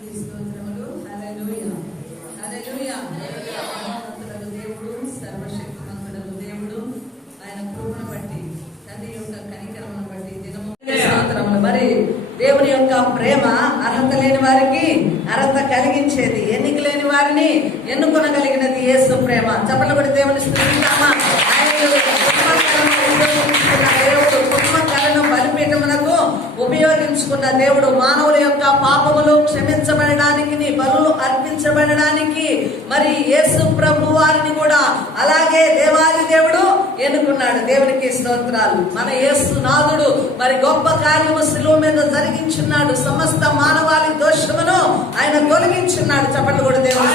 దేవునికి స్తోత్రములు. హల్లెలూయా హల్లెలూయా. దేవుడు సర్వశక్తిమంతుడగు దేవుడు. ఆయన కృపను బట్టి తండ్రి యొక్క కనికరమును బట్టి దినము స్తోత్రములు. మరి దేవుని యొక్క ప్రేమ అర్హత లేని వారికి అర్హత కలిగించేది, ఎన్నిక లేని వారిని ఎన్నుకొనగలిగినది యేసు ప్రేమ. చప్పట్లు కొట్టి దేవుని స్తుతిద్దామా. దేవుడు కుటుంబకాలను బలిపీఠమునకు ఉపయోగించుకున్న దేవుడు మానవుల యొక్క పాపములు క్షమించబడడానికి, బలులు అర్పించబడడానికి మరి యేసు ప్రభు వారిని కూడా అలాగే దేవాది దేవుడు ఎన్నుకున్నాడు. దేవునికి స్తోత్రాలు. మన యేసు నాథుడు మరి గొప్ప కార్యము శిలువ మీద జరిగించున్నాడు. సమస్త మానవాళి దోషమును ఆయన తొలగించున్నాడు. చప్పట్లు కూడా దేవుడు.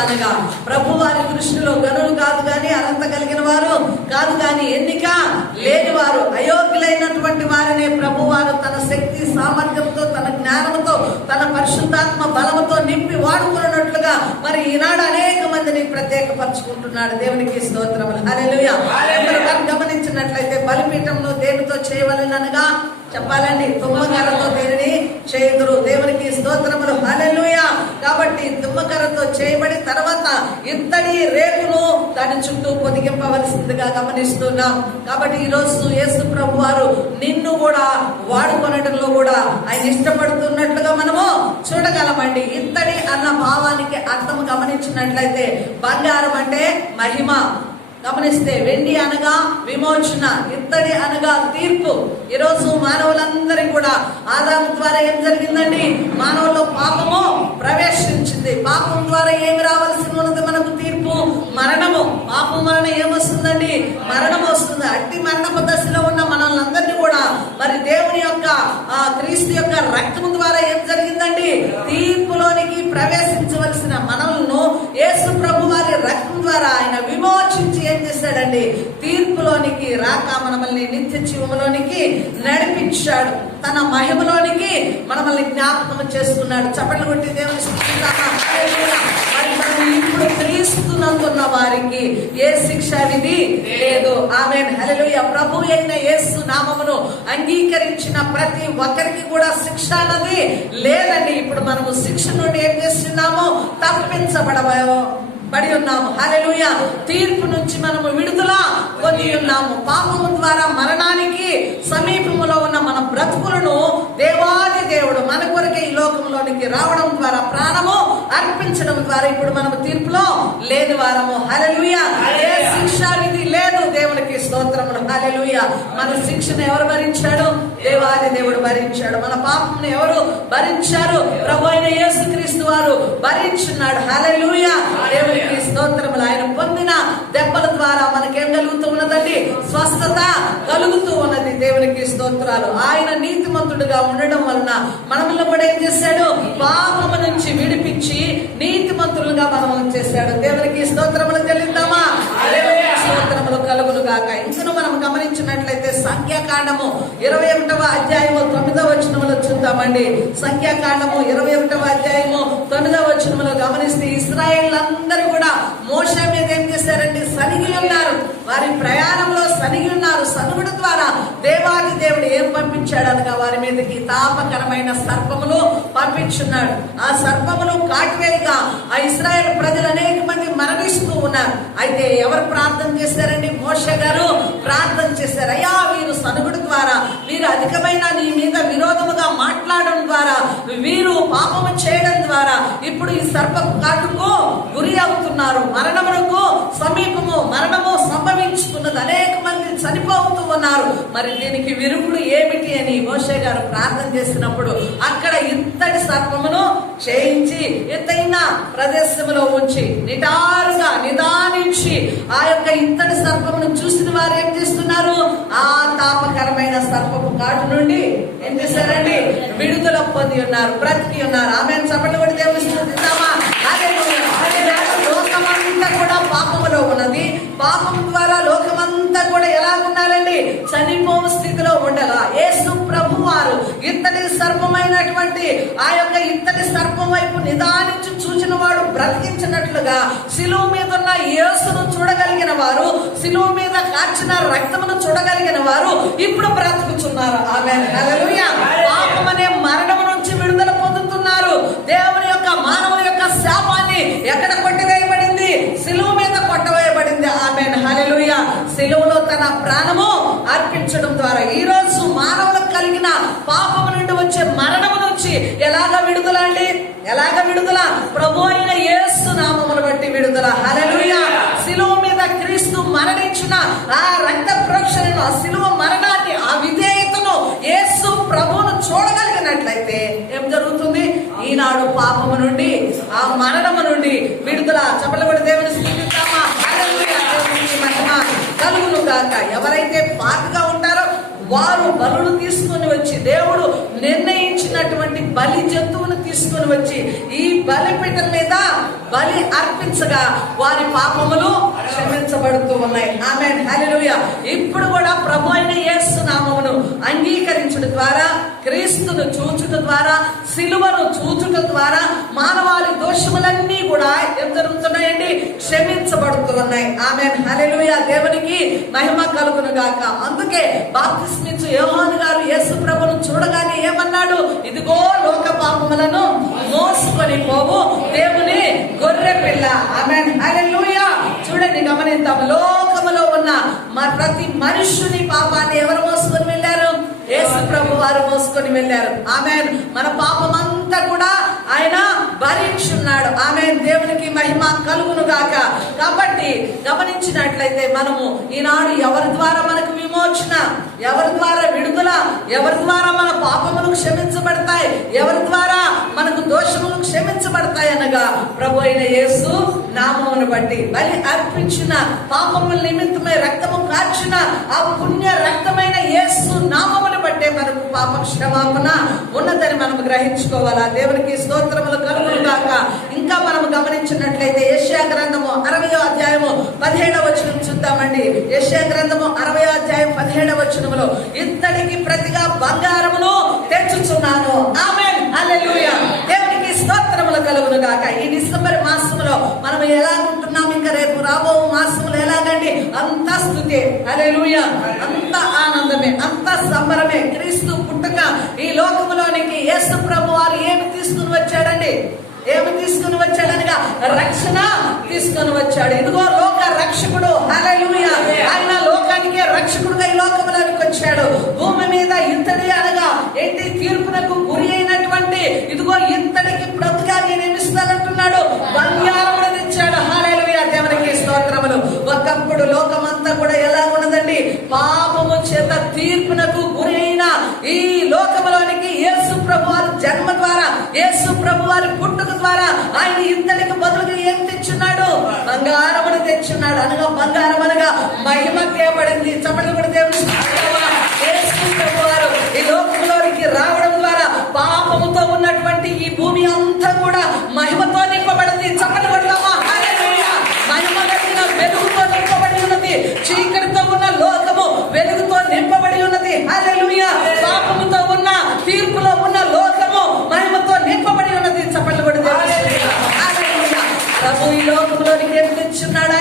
అనగా ప్రభు వారి దృష్టిలో గనులు కాదు గాని, అర్హత కలిగిన వారు కాదు గాని, ఎన్నిక లేని వారు, అయోగ్యులైనటువంటి వారినే ప్రభు వారు తన శక్తి సామర్థ్యంతో, తన జ్ఞానంతో, తన పరిశుద్ధాత్మ బలముతో నింపి వాడుకున్నట్లుగా మరి ఈనాడు అనేక మందిని ప్రత్యేకపరుచుకుంటున్నాడు. దేవునికి స్తోత్రములు. హల్లెలూయా. గమనించినట్లయితే బలిపీఠంలో దేనితో చేయవలనగా చెప్పాలండి, తుమ్మకర్రతో దేనిని చేయుదురు. దేవునికి స్తోత్రములు. హల్లెలూయా. కాబట్టి తుమ్మకర్రతో చేయబడి తర్వాత ఇత్తడి రేకును దాని చుట్టూ పొదిగింపవలసిందిగా గమనిస్తున్నాం. కాబట్టి ఈ రోజు యేసు ప్రభు వారు నిన్ను కూడా వాడుకొనడంలో కూడా ఆయన ఇష్టపడుతున్నట్లుగా మనము చూడగలమండి. ఇత్తడి అన్న భావానికి అర్థం గమనించినట్లయితే బంగారం అంటే మహిమ, గమనిస్తే వెండి అనగా విమోచన, ఇత్తడి అనగా తీర్పు. ఈరోజు మానవులందరికీ కూడా ఆదాము ద్వారా ఏం జరిగిందండి? మానవుల్లో పాపము ప్రవేశించింది. పాపం ద్వారా ఏమి రావాల్సి ఉన్నది? మనకు తీర్పు, మరణము. పాపం వలన ఏమొస్తుందండి? మరణం వస్తుంది. అట్టి మరణపు దశలో ఉన్న మనల్ని కూడా మరి దేవుని యొక్క క్రీస్తు యొక్క రక్తము ద్వారా ఏం జరిగిందండి? తీర్పులోనికి ప్రవేశించవలసిన మనల్ని యేసు ప్రభు వారి రక్తం ద్వారా ఆయన విమోచించి ఏం చేశాడండి? తీర్పులోనికి రాక మనల్ని నిత్య జీవములోనికి నడిపించాడు. తన మహిమలోనికి మనల్ని జ్ఞాపకం చేసుకున్నాడు. చప్పట్లు కొట్టి దేవుని స్తుతిద్దామా. ఇప్పుడు క్రీస్తునందున్న వారికి ఏ శిక్ష విధి లేదు. ఆమేన్. హల్లెలూయా. ప్రభు అయిన యేసు నామమును అంగీకరించిన ప్రతి ఒక్కరికి కూడా శిక్ష అన్నది లేదండి. ఇప్పుడు మనము శిక్ష నుండి ఏం చేస్తున్నాము? తప్పించబడి ఉన్నాము. హల్లెలూయా. తీర్పు నుంచి మనము విడుదల పొంది ఉన్నాము. పాపము ద్వారా మరణానికి సమీపములో ఉన్న మన బ్రతుకులను దేవాది దేవుడు మన కొరకే ఈ లోకంలోనికి రావడం ద్వారా, ప్రాణము అర్పించడం ద్వారా ఇప్పుడు మనము తీర్పులో లేని వారము. హల్లెలూయా. ఏ శిక్ష విధి లేదు. దేవునికి స్తోత్రములు. హల్లెలూయా. మన శిక్షను ఎవరు భరించాడు? దేవాది దేవుడు భరించాడు. మన పాపమును ఎవరు భరించారు? ప్రభు అయిన యేసుక్రీస్తు వారు భరించున్నాడు. హల్లెలూయా. దేవునికి స్తోత్రములు. ఆయన పొందిన దెబ్బల ద్వారా మనకేం కలుగుతూ ఉన్నదండి? స్వస్థత కలుగుతూ ఉన్నది. దేవునికి స్తోత్రాలు. ఆయన నీతిమంతుడుగా ఉండడం వలన మనల్ని కూడా ఏం చేశాడు? పాపము నుంచి విడిపించి నీతిమంతులుగా మనల్ని చేశాడు. దేవునికి స్తోత్రములు చెల్లిద్దామా. స్తోత్రములు కలుగును గాక. ఇంకను మనం గమనించినట్లయితే సంఖ్యాకాండము 21వ అధ్యాయము 9వ వచనములో చూద్దామండి. సంఖ్యాకాండము 21వ అధ్యాయము 9వ వచనములో గమనిస్తే ఇశ్రాయేల్ అందరూ కూడా మోషే మీద ఏం చేశారండి? సనిగి ఉన్నారు. వారి ప్రయాణంలో సనిగి ఉన్నారు. సనుగుడు ద్వారా దేవాది దేవుడు ఏం పంపించాడు అనగా వారి మీదకి తాపకరమైన సర్పములు పంపించున్నాడు. ఆ సర్పములు కాటివేయగా ఆ ఇశ్రాయేల్ ప్రజలు అనేక మంది మరణిస్తూ ఉన్నారు. అయితే ఎవరు ప్రార్థన చేశారండి? మోషే గారు ప్రార్థన చేశారు. అయ్యా, వీరు సనుగుడు ద్వారా, వీరు అధికమైన నీ మీద విరోధముగా మాట్లాడడం ద్వారా, వీరు పాపము చేయడం ద్వారా ఇప్పుడు ఈ సర్ప కాటుకు గురి అవుతున్నారు. మరణమునకు సమీపము, మరణము సంభవించుతున్నది. అనేక మంది చనిపోతూ ఉన్నారు. మరి దీనికి విరుగుడు ఏమిటి అని మోషే గారు ప్రార్థన చేసినప్పుడు అక్కడ ఇత్తడి సర్పమును చేయించి ఎత్తైన ప్రదేశంలో ఉంచి నిటారుగా నిదానించి ఆ యొక్క ఇత్తడి సర్పమును చూసిన వారు ఏం చేస్తున్నారు? ఆ తాపకరమైన సర్పపు కాటు నుండి ఏం చేశారండి? విడుదల పొంది ఉన్నారు, బ్రతికి ఉన్నారు. ఆమె చప్పట్లు కొట్టి దేవుని స్తుతిద్దామా. లోకమంతా కూడా పాపములో ఉన్నది. పాపం ద్వారా లోకమంతా కూడా ఎలా ఉన్నారండి? చనిపోవు స్థితిలో ఉండగా యేసు ప్రభు వారు ఇత్తడి సర్పమైనటువంటి ఆ యొక్క ఇత్తడి సర్పం వైపు నిదానించి చూచిన వాడు బ్రతికించినట్లుగా శిలువ మీద ఉన్న యేసును చూడగలిగిన వారు, శిలువ మీద కార్చిన రక్తమును చూడగలిగిన వారు ఇప్పుడు బ్రతుకుతున్నారు. ఆమేన్. హల్లెలూయా. పాపం అనే మరణం ప్రాణము అర్పించడం ద్వారా ఈ రోజు మానవులకు కలిగిన పాపము నుండి వచ్చే మరణము నుంచి ఎలాగ విడుదల అండి? ఎలాగ విడుదల? ప్రభు అయిన యేసు నామమును బట్టి విడుదల. హల్లెలూయా. శిలువ మీద క్రీస్తు మరణించిన ఆ రక్త ప్రోక్షణను, ఆ శిలువ మరణాన్ని, ఆ విధేయతను యేసు ప్రభువును చూడగలిగినట్లయితే ఏం జరుగుతుంది? ఈనాడు పాపము నుండి, ఆ మరణము నుండి విడుదల. చప్పట్లు కొట్టి దేవుని స్తుతిద్దామా? హల్లెలూయా. దేవునికి మహిమ కలుగును గాక. ఎవరైతే పాపిగా ఉంటారో వారు బలులు తీసుకొని వచ్చి, దేవుడు నిర్ణయించినటువంటి బలి జంతువును తీసుకొని వచ్చి ఈ బలిపీఠం మీద బలి అర్పించగా వారి పాపములు క్షమించబడుతూ ఉన్నాయి. ఆమేన్. హల్లెలూయా. ఇప్పుడు కూడా ప్రభు అయిన యేసు నామమును అంగీకరించడం ద్వారా, క్రీస్తును చూచుట ద్వారా, సిలువను చూచుట ద్వారా మానవాళి దోషములన్నీ కూడా ఏం జరుగుతున్నాయండి? క్షమించబడుతూ ఉన్నాయి. ఆమేన్. హల్లెలూయా. దేవునికి మహిమ కలుగును గాక. అందుకే బాప్తిస్మిచ్చు యోహాను గారు యేసు ప్రభువును చూడగానే ఏమన్నాడు? ఇదిగో లోక పాపములను మోసుకొని పోవు దేవుని గొర్రె పిల్ల. ఆమేన్. హల్లెలూయా. చూడండి, గమనిద్దాం. లోకములో ఉన్న ప్రతి మనుష్యుని పాపాన్ని ఎవరు మోసుకొని వెళ్ళారు? యేసు ప్రభు వారు మోసుకొని వెళ్ళారు. ఆమేన్. మన పాపమంతా కూడా ఆయన భరించున్నాడు. ఆమేన్. దేవునికి మహిమ కలుగును గాక. కాబట్టి గమనించినట్లయితే మనము ఈనాడు ఎవరి ద్వారా మనకు విమోచన, ఎవరి ద్వారా విడుదల, ఎవరి ద్వారా మన పాపములు క్షమించబడతాయి, ఎవరి ద్వారా మనకు దోషములు క్షమించబడతాయి అనగా ప్రభు అయిన యేసు నామమును బట్టి బలి అర్పించిన, పాపముల నిమిత్తమై రక్తము కార్చిన ఆ పుణ్య రక్తమైన యేసు నామమును బట్టే మనకు పాప క్షమాపణ ఉన్నదని మనం గ్రహించుకోవాలా. దేవునికి స్తోత్రములు కలుగును గాక. ఇంకా మనం గమనించినట్లయితే యెషయా గ్రంథము 60వ అధ్యాయము 17వ వచనం చూద్దామండి. యెషయా గ్రంథము 60వ అధ్యాయం 17వ వచనములో, ఇత్తడికి ప్రతిగా బంగారమును తెచ్చుచున్నాను. ఆమేన్. హల్లెలూయా. దేవునికి స్తోత్రములు కలుగును గాక. ఈ డిసెంబర్ మాసంలో మనం ఎలాగుంటున్నాం? ఇంకా రేపు రాబో మాసంలో ఎలాగండి? అంత స్తుతి. హల్లెలూయా. అంత ఆనందమే, అంత సంబరమే. క్రీస్తు పుట్టుక ఈ లోకములోనికి యేసు ప్రభు వారు ఏమి తీసుకుని వచ్చాడండి? ఏమి తీసుకుని వచ్చాడనగా రక్షణ తీసుకొని వచ్చాడు. ఇదిగో లోక రక్షకుడు. హల్లెలూయా. ఆయన లోకానికే రక్షకుడుగా ఈ లోకంలోనికి వచ్చాడు. భూమి మీద ఇత్తడి అనగా ఏంటి? తీర్పునకు గురి అయినటువంటి ఇదిగో ఇత్తడికి ప్రతిగా నేను ఏమిస్తానంటున్నాడు? బంగారమును తెచ్చాడు. హల్లెలూయా. దేవునికి స్తోత్రములు. ఒకప్పుడు లోకమంతా కూడా ఎలా ఉన్నదండి? పాపము చేత తీర్పునకు గురి అయిన ఈ లోకములోనికి యేసు ప్రభు వారి జన్మ ద్వారా, యేసు ప్రభు వారి పుట్టుక ద్వారా ఆయన ఇత్తడికి బదులుగా ఏం తెచ్చున్నాడు? బంగారమును తెచ్చున్నాడు. అనగా బంగారం అనగా మహిమ తేబడింది. చప్పట్లు కూడా దేవుని యేసు ప్రభు వారు ఈ లోకంలోనికి రావడం ద్వారా పాపముతో ఉన్నటువంటి ఈ భూమి అంతా కూడా మహిమతో నింపబడింది. చప్పట్లు కొడతామా? హల్లెలూయా. మహిమ కలిగిన వెలుగుతో నింపబడి ఉన్నది. చీకటితో ఉన్న లోకము వెలుగుతో నింపబడి ఉన్నది. హల్లెలూయా. పాపముతో ఉన్న, తీర్పులో ఉన్న లోకము మహిమతో నింపబడి ఉన్నది. చప్పట్లు కూడా హల్లెలూయా. ప్రభు ఈ లోకంలోనికి ఏం తెచ్చున్నాడు?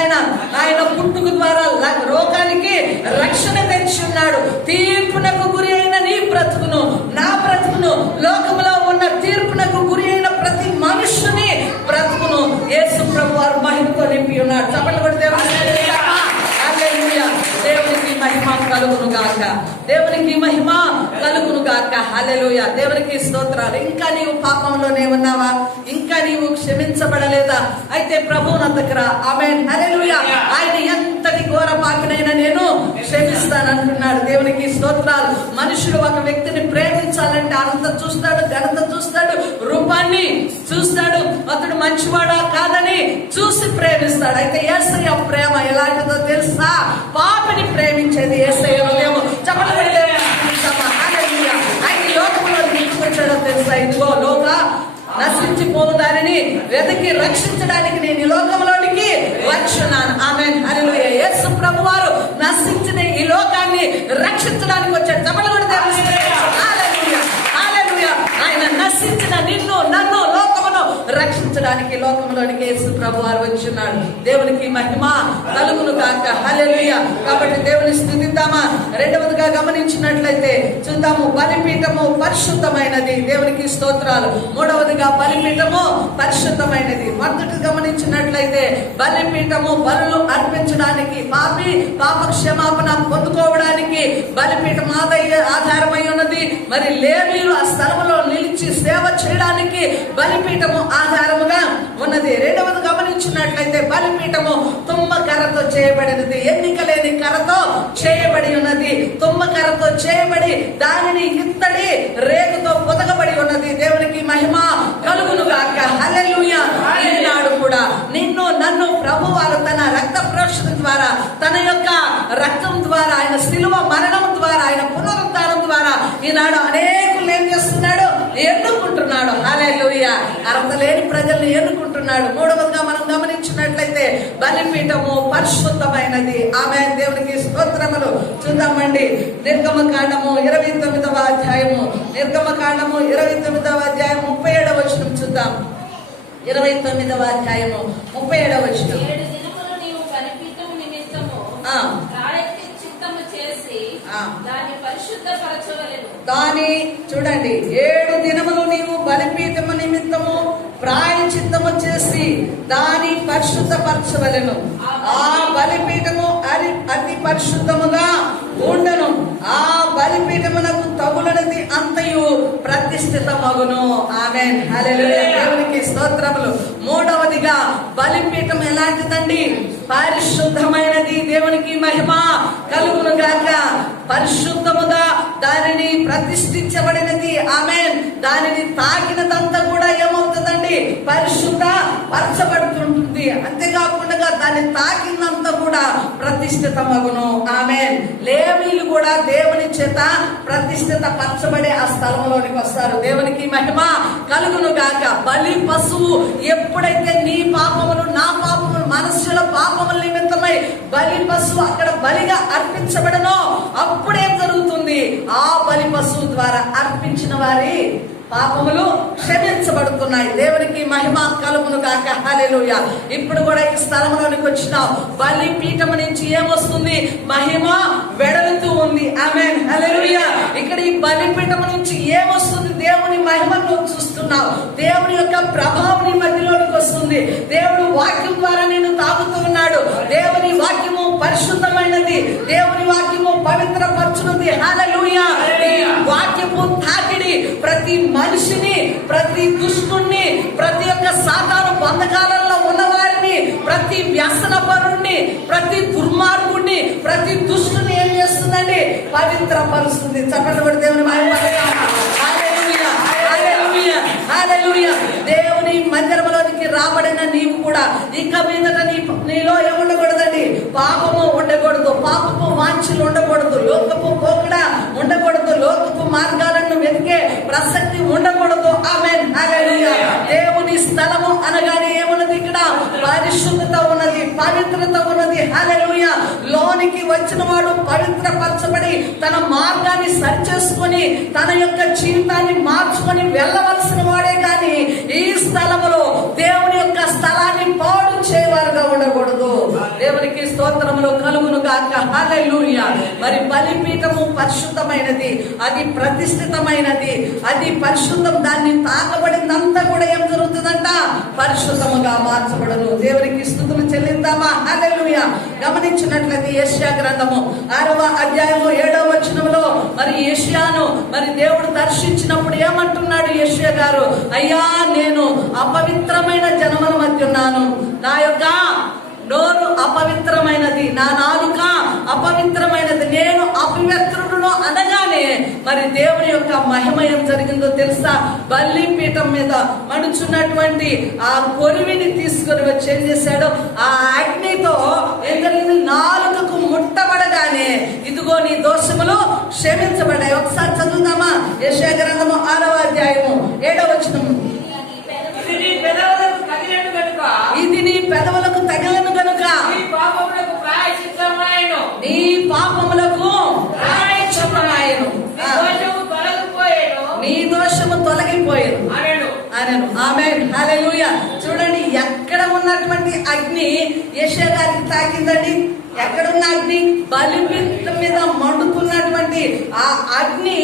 ఆయన పుట్టుక ద్వారా లోకానికి రక్షణ తెచ్చున్నాడు. తీర్పునకు గురి అయిన నీ బ్రతుకును, నా బ్రతుకును, లోకములో ఉన్న తీర్పునకు గురి అయిన ప్రతి మనుష్యుని బ్రతుకును యేసు ప్రభు వారు మహిమతో నింపి ఉన్నాడు. చప్పట్లు కూడా హల్లెలూయా. దేవునికి మహిమ కలుగును గాక. దేవునికి మహిమ కలుగును గాక. హల్లెలూయా. దేవునికి స్తోత్రాలు. ఇంకా నీవు పాపంలోనే ఉన్నావా? ఇంకా నీవు క్షమించబడలేదా? అయితే ప్రభువునందుకు రా. ఆమేన్. హల్లెలూయా. ఆయన ఎంతటి ఘోర పాపినైనా నేను క్షమిస్తానంటున్నాడు. దేవునికి స్తోత్రాలు. మనుషుడు ఒక వ్యక్తిని ప్రేమించాలంటే అనంత చూస్తాడు, ఘనత చూస్తాడు, రూపాన్ని చూస్తాడు, అతడు మంచివాడా కాదని చూసి ప్రేమిస్తాడు. అయితే యేసయ్య ప్రేమ ఎలాంటిదో తెలుసా? పాపిని ప్రేమించేది యేసయ్య హృదయం. చప్పట్లు కొట్టి హల్లెలూయా. ఆయన లోకంలో తీసుకొచ్చాడో తెలుసా? ఇదిగో లోక నశించిపోవు దానిని వెతికి రక్షించడానికి నేను ఈ లోకంలోనికి వచ్చున్నాను. ఆమేన్. హల్లెలూయా. యేసు ప్రభు వారు నశించిన ఈ లోకాన్ని రక్షించడానికి వచ్చాడు. చప్పట్లు కొట్టి హల్లెలూయా. హల్లెలూయా. ఆయన నశించిన నిన్ను, నన్ను, లోకమును రక్షించడానికి అర్పించడానికి లోకంలోనికి యేసు ప్రభు వారు వచ్చున్నాడు. దేవునికి మహిమ కలుగును గాక. హల్లెలూయా. కాబట్టి దేవుని స్తుతిద్దామా. రెండవదిగా గమనించినట్లయితే చూద్దాము, బలిపీఠము పరిశుద్ధమైనది. దేవునికి స్తోత్రాలు. మూడవదిగా బలిపీఠము పరిశుద్ధమైనది. మొదటి గమనించినట్లయితే బలిపీఠము బలులు అర్పించడానికి, పాప క్షమాపణ పొందుకోవడానికి బలిపీఠం ఆధారమై ఉన్నది. మరి లేవీయులు ఆ స్థలంలో నిలిచి సేవ చేయడానికి బలిపీఠము ఆధారముగా ఉన్నది. రెండవది గమనించినట్లయితే బలిపీఠము తుమ్మ కర్రతో చేయబడినది. ఎన్నిక లేని కర్రతో చేయబడి ఉన్నది. తుమ్మ కర్రతో చేయబడి దానిని ఇత్తడి రేగుతో పొదగబడి ఉన్నది. దేవునికి మహిమ కలుగును గాక. హల్లెలూయా. ఈనాడు కూడా నిన్ను నన్ను ప్రభువారు తన రక్త ప్రోక్షణ ద్వారా, తన యొక్క రక్తం ద్వారా, ఆయన శిలువ మరణం ద్వారా, ఆయన పునరుద్ధానం ద్వారా ఈనాడు అనేకులు ఏం చేస్తున్నాడు? ఎన్నుకుంటున్నాడు. హల్లెలూయా. అర్హత లేని ప్రజల్ని ఎన్నుకుంటున్నాడు. మూడవదిగా మనం గమనించినట్లయితే బలిపీఠము పరిశుద్ధమైనది. ఆమె దేవునికి స్తోత్రములు. చూద్దామండి, నిర్గమకాండము 29వ అధ్యాయము, నిర్గమకాండము 29వ అధ్యాయం 37వ వచనం చూద్దాం. 29వ అధ్యాయము 37వ వచనం. దాని చూడండి, 7 దినములు నీవు బలిపీఠము నిమిత్తము ప్రాయశ్చిత్తము చేసి దాని పరిశుద్ధపరచవలెను. ఆ బలిపీఠము అతి పరిశుద్ధముగా ఉండను. ఆ బలిపీఠమునకు తగులనది అంతయు ప్రతిష్ఠితమగును. ఆమేన్. హల్లెలూయా. దేవునికి స్తోత్రములు. మూడవదిగా బలిపీఠం ఎలాంటిదండి? పరిశుద్ధమైనది. దేవునికి మహిమ కలుగును గాక. పరిశుద్ధముగా దానిని ప్రతిష్ఠించబడినది. ఆమేన్. దానిని తాకినదంతా కూడా ఏమవుతుందండి? పరిశుద్ధ పరచబడుతుంటుంది. అంతేకాకుండా దాన్ని తాకినంతా కూడా ప్రతిష్ఠితమగును. ఆమేన్. లేవీయులు కూడా దేవుని చేత ప్రతిష్ఠిత పరచబడే ఆ స్థలంలోనికి వస్తారు. దేవునికి మహిమ కలుగును గాక. బలి పశువు ఎప్పుడైతే నీ పాపములు, నా పాపములు, మనుషుల పాపముల నిమిత్తమై బలి పశువు అక్కడ బలిగా అర్పించబడనో అప్పుడేం జరుగుతుంది? ఆ బలి పశువు ద్వారా అర్పించిన వారి పాపములు క్షమించబడుతున్నాయి. దేవునికి మహిమ కలుగును గాక. హల్లెలూయా. ఇప్పుడు కూడా ఈ స్థలంలోనికి వచ్చినావు. బలి పీఠము నుంచి ఏమొస్తుంది? మహిమ వెడలుతూ ఉంది. ఆమేన్. హల్లెలూయా. ఇక్కడ ఈ బలి పీఠము నుంచి ఏమొస్తుంది? దేవుని మహిమను చూస్తున్నావు. దేవుని యొక్క ప్రభావం నీ మధ్యలోనికి వస్తుంది. దేవుడు వాక్యం ద్వారా నేను తాగుతూ ఉన్నాడు. దేవుని వాక్యము పరిశుద్ధమైనది. దేవుని వాక్యము పవిత్రపరచున్నది. హల్లెలూయా. ఈ వాక్యము తాకిడి ప్రతి మనిషిని, ప్రతి దుష్టుణ్ణి, ప్రతి ఒక్క సాతాను బంధకాలలో ఉన్నవారిని, ప్రతి వ్యసనపరుణ్ణి, ప్రతి దుర్మార్గుడిని, ప్రతి దుష్టుని ఏం చేస్తుందండి? పవిత్రపరుస్తుంది. చప్పట్లు కొట్టి దేవుని మహిమ. హల్లెలూయా. హల్లెలూయా. హల్లెలూయా. దేవుని మందిరంలోనికి రాబడిన నీవు కూడా ఇక మీదట నీలో ఏముండకూడదండి? పాపము ఉండకూడదు. పాపపు వాంఛలు ఉండకూడదు. లోకపు పోకడ ఉండకూడదు. లోకపు మార్గాలను వెతికే ప్రసక్తి ఉండకూడదు. ఆమేన్. హల్లెలూయా. దేవుని స్థలము అనగానే ఏమున్నది? ఇక్కడ పరిశుద్ధత ఉన్నది, పవిత్రత ఉన్నది. హల్లెలూయా. లోనికి వచ్చిన వాడు పవిత్రపరచబడి తన మార్గాన్ని సరిచేసుకొని తన యొక్క జీవితాన్ని మార్చుకొని వెళ్ళవలసిన వాడే గాని ఈ స్థలములో దేవుని యొక్క స్థలాన్ని పాడు చేయవారుగా ఉండకూడదు. దేవునికి స్తోత్రములు కలుగును గాక. హల్లెలూయా. మరి బలిపీఠము పరిశుద్ధమైనది, అది ప్రతిష్ఠితమైనది, అది పరిశుద్ధం. దాన్ని తాకబడిందంతా కూడా ఏం జరుగుతుందంట? పరిశుద్ధముగా మార్చబడను. దేవునికి స్తుతులు చెల్లిద్దామా? హల్లెలూయా. గమనించినట్లయితే యెషయా గ్రంథము 6వ అధ్యాయము 7వ వచనంలో మరి యెషయాను మరి దేవుడు దర్శించినప్పుడు ఏమంటున్నాడు యెషయా గారు? అయ్యా, నేను అపవిత్రమైన జనముల మధ్య ఉన్నాను. నా యొక్క నోరు అపవిత్రమైనది, నా నాలుక అపవిత్రమైనది, నేను అపవిత్రుడును అనగానే మరి దేవుని యొక్క మహిమ ఏం జరిగిందో తెలుసా? బలిపీఠం మీద మనుచున్నటువంటి ఆ కొరివిని తీసుకొని వచ్చి ఏం చేశాడు? ఆ అగ్నితో ఏం జరిగింది? నాలుకకు ముట్టబడగానే ఇదిగో నీ దోషములు క్షమించబడ్డాయి. ఒకసారి చదువుదామా? యెషయా గ్రంథము 6వ అధ్యాయము 7వ వచనం. ఇది నీ పెదవులకు తగిలను గనుక నీ పాపములకు ప్రాయశ్చిత్తమాయెను. నీ దోషము తొలగిపోయేను అనెను. ఆమేన్. హల్లెలూయా. చూడండి, ఉన్నటువంటి అగ్ని యెషయా గారికి తాకిందండి. ఎక్కడున్న అగ్ని? బలిపీఠం మీద మండుతున్నటువంటి ఆ అగ్ని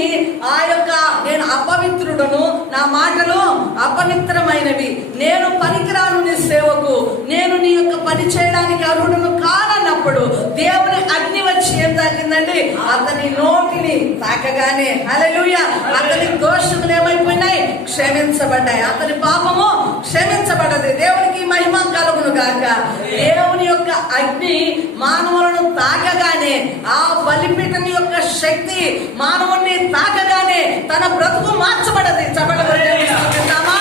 ఆ యొక్క నేను అపవిత్రుడను, నా మాటలు అపవిత్రమైనవి, నేను పనికిరాను నీ సేవకు, నేను నీ యొక్క పని చేయడానికి అర్హుడును కానన్నప్పుడు దేవుని అగ్ని వచ్చి ఏం తాకిందండి? అతని నోటిని తాకగానే హల్లెలూయా అతని దోషములు ఏమైపోయినాయి? క్షమించబడ్డాయి. అతని పాపము క్షమించబడ్డది. దేవునికి మహిమ కలుగును గాక. దేవుని యొక్క అగ్ని మానవులను తాకగానే, ఆ బలిపీఠం యొక్క శక్తి మానవుని తాకగానే తన బ్రతుకు మార్చబడది. చెప్పడమా?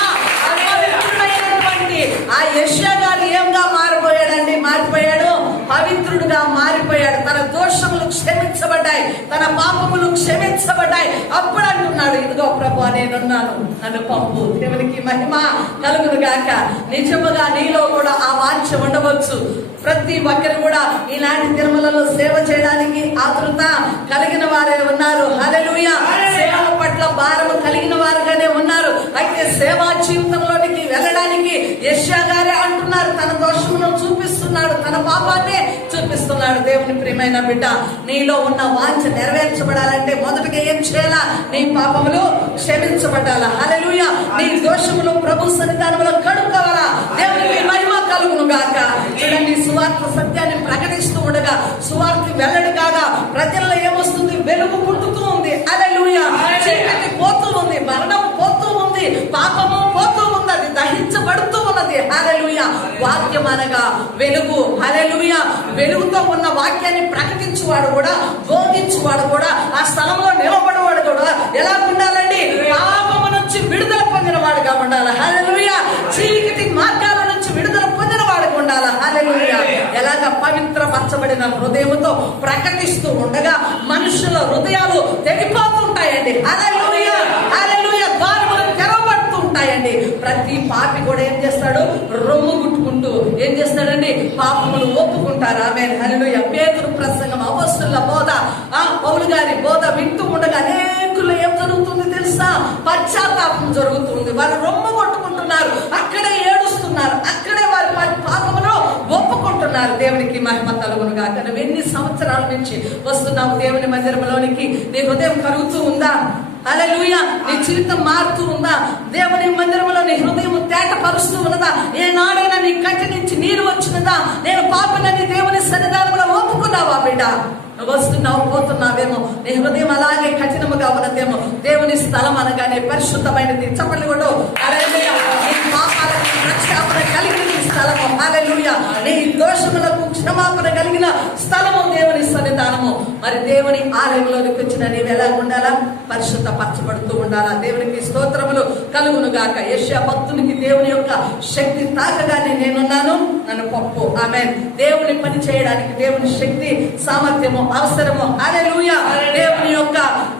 ఆ యెషయా గారు ఏంగా మారిపోయాడండి? మారిపోయాడు, పవిత్రుడుగా మారిపోయాడు. తన దోషములు క్షమించబడ్డాయి, తన పాపములు క్షమించబడ్డాయి. అప్పుడు అంటున్నాడు, ఇదిగో ప్రభువా నేనున్నాను, నన్ను పంపు. దేవునికి మహిమ కలుగును గాక. నిజముగా నీలో కూడా ఆ వాంఛ ఉండవచ్చు. ప్రతి ఒక్కరు కూడా ఇలాంటి తిరుమలలో సేవ చేయడానికి ఆతృత కలిగిన వారే ఉన్నారు. హల్లెలూయా. సేవ పట్ల భారము కలిగిన వారుగానే ఉన్నారు. అయితే సేవా జీవితంలోనికి వెళ్ళడానికి యెషయా గారే అంటున్నారు, తన దోషమును చూపిస్తున్నాడు, తన పాపాన్ని చూపిస్తున్నాడు. దేవుని ప్రియమైన బిడ్డ, నీలో ఉన్న వాంఛ నెరవేర్చబడాలంటే మొదటిగా ఏం చేయాలా? నీ పాపములు క్షమించబడాలా. హల్లెలూయా. నీ దోషములు ప్రభు సన్నిధానంలో కడుక్కోవాలా. దేవునికి మహిమ కలుగును గాక. చూడండి, సువార్త సత్యాన్ని ప్రకటిస్తూ ఉండగా, సువార్త వెల్లడి కాగా ప్రజల్లో ఏమొస్తుంది? వెలుగు పుట్టుతూ ఉంది. హల్లెలూయా. చీకటి పోతూ ఉంది, మరణం పోతూ ఉంది, పాపము పోతూ ఉంది, అది దహించబడుతూ ఉన్నది. హల్లెలూయా. వాక్యం అనగా వెలుగు. హల్లెలూయా. వెలుగుతో ఉన్న వాక్యాన్ని ప్రకటించువాడు కూడా, బోధించువాడు కూడా, ఆ స్థలంలో నిలబడేవాడు కూడా ఎలా ఉండాలండి? పాపము నుంచి విడుదల పొందిన వాడుగా ఉండాలి. హల్లెలూయా. చీకటి మార్గాల నుంచి విడుదల పొందిన వాడుగా ఉండాలి. హల్లెలూయా. ఎలాగ పవిత్రపరచబడిన హృదయముతో ప్రకటిస్తూ ఉండగా మనుషుల హృదయాలు తెగిపోతుంటాయండి. హల్లెలూయా. హల్లెలూయా. ద్వారములు తెరవబడుతూ ఉంటాయండి. ప్రతి పాపి కూడా ఏం చేస్తాడు? రొమ్ము గుట్టుకుంటూ ఏం చేస్తాడండి? పాపములు ఒప్పుకుంటారు. ఆమేన్. హల్లెలూయా. పేతురు ప్రసంగం, అపొస్తలుల బోధ, పౌలు గారి బోధ వింటూ ఉండగా అనేకులు ఏం జరుగుతుంది తెలుసా? పశ్చాత్తాపం జరుగుతుంది. వాళ్ళు రొమ్ము కొట్టుకుంటున్నారు, అక్కడే ఏడుస్తున్నారు, అక్కడే వారి పాపములు ఒప్పుకుంటున్నారు. దేవునికి మహిమ కలుగును గాక. నువ్వు ఎన్ని సంవత్సరాల నుంచి వస్తున్నావు దేవుని మందిరంలోనికి? నీ హృదయం కలుగుతూ ఉందా? హల్లెలూయా. నీ జీవితం మారుతూ ఉందా? దేవుని మందిరంలో నీ హృదయం తేటపరుస్తూ ఉన్నదా? ఏనాడైనా నీ కంటి నుంచి నీరు వచ్చినదా? నేను పాపనని దేవుని సన్నిధానంలో ఒప్పుకున్నావా బిడ్డ? వస్తున్నావు, పోతున్నావేమో, నీ హృదయం అలాగే కఠినముగా ఉన్నదేమో. దేవుని స్థలం అనగానే పరిశుద్ధమైనది. చప్పట్లు కొట్టు. హల్లెలూయా. నీ పాపాలకు ప్రక్షాపణ కలిగిన స్థలము. హల్లెలూయా. నీ దోషములకు క్షమాపణ కలిగిన స్థలము దేవుని సన్నిధానము. మరి దేవుని ఆలయంలోనికి వచ్చిన నీవు ఎలా ఉండాలా? పరిశుద్ధపరచబడుతూ ఉండాలా. దేవునికి స్తోత్రములు కలుగును గాక. యెషయా భక్తునికి దేవుని యొక్క శక్తి తాకగానే నేనున్నాను, నన్ను పంపు. ఆమేన్. దేవుని పని చేయడానికి దేవుని శక్తి సామర్థ్యము అవసరము. హల్లెలూయా. దేవుని యొక్క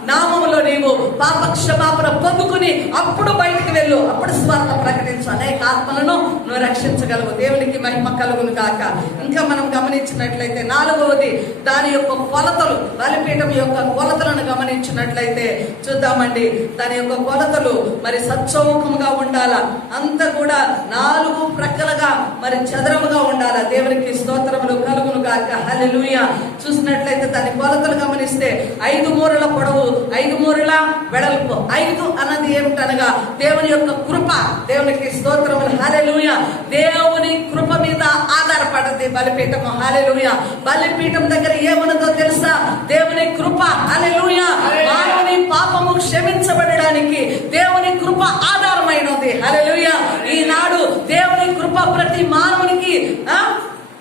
నామములో నీవు పాప క్షమాపణ పొందుకుని అప్పుడు బయటికి వెళ్ళు, అప్పుడు స్వార్థ ప్రకటించు. అనేక ఆత్మలను నువ్వు రక్షించగలవు. దేవునికి మహిమ కలుగును గాక. ఇంకా మనం గమనించినట్లయితే నాలుగవది దాని యొక్క కొలతలు. బలిపీఠం యొక్క కొలతలను గమనించినట్లయితే చూద్దామండి. దాని యొక్క కొలతలు మరి సచ్చౌకముగా ఉండాలా. అంతా కూడా 4 ప్రక్కలుగా మరి చదరముగా ఉండాలా. దేవునికి స్తోత్రములు కలుగును గాక. హల్లెలూయా. చూసినట్లయితే దాని కొలతలు గమనిస్తే 5 మూరల పొడవు, 5 మూరల వెడల్పు. 5 అన్నది ఏమిటనగా దేవుని యొక్క కృప. దేవునికి స్తోత్రములు. హల్లెలూయా. దేవుని కృప మీద ఆధారపడది బలిపీఠము. హల్లెలూయా. బలిపీఠం దగ్గర ఏమన్నదో తెలుసా? దేవుని కృప. హల్లెలూయా. మానవుని పాపము క్షమించబడడానికి దేవుని కృప ఆధారమైనది. హల్లెలూయా. ఈనాడు దేవుని కృప ప్రతి మానవునికి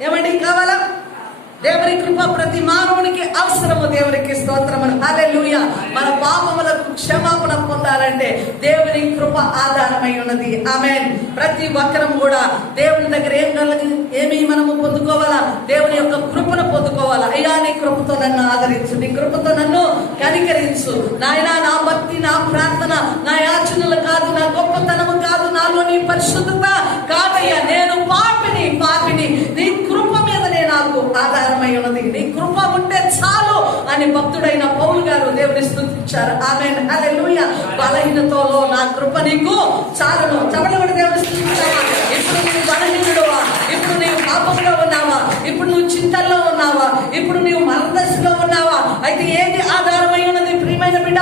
ఏమండి కావాలా? దేవుని కృప ప్రతి మానవునికి అవసరము. దేవునికి స్తోత్రములు. హల్లెలూయా. మన పాపములకు క్షమాపణ పొందాలంటే దేవుని కృప ఆధారమై ఉన్నది. ఆమేన్. ప్రతి ఒక్కరం కూడా దేవుని దగ్గర ఏమి మనము పొందుకోవాలా? దేవుని యొక్క కృపను పొందుకోవాలా. అయ్యా నీ కృపతో నన్ను ఆదరించు, నీ కృపతో నన్ను కనికరించు నాయనా. నా భక్తి, నా ప్రార్థన, నా యాచనలు కాదు, నా గొప్పతనము కాదు, నాలో నీ పరిశుద్ధత కాదయ్యా. నేను పాపిని. నీ కృప మీదనే నాకు ఆధారమై ఉన్నది. నీ కృప ఉంటే చాలు అని భక్తుడైన పౌలు గారు దేవుని స్తుతించారు. ఆమేన్, హల్లెలూయా. బలహీనతలో నా కృప నీకు చాలును. చప్పట్లు కొట్టి దేవుని స్తుతించావా? ఇప్పుడు నీవు బలహీనుడువా? ఇప్పుడు నీవు పాపంలో ఉన్నావా? ఇప్పుడు నువ్వు చింతల్లో ఉన్నావా? ఇప్పుడు నీవు మరణదశలో ఉన్నావా? అయితే ఏది ఆధారమై ఉన్నది ప్రియమైన బిడ్డ?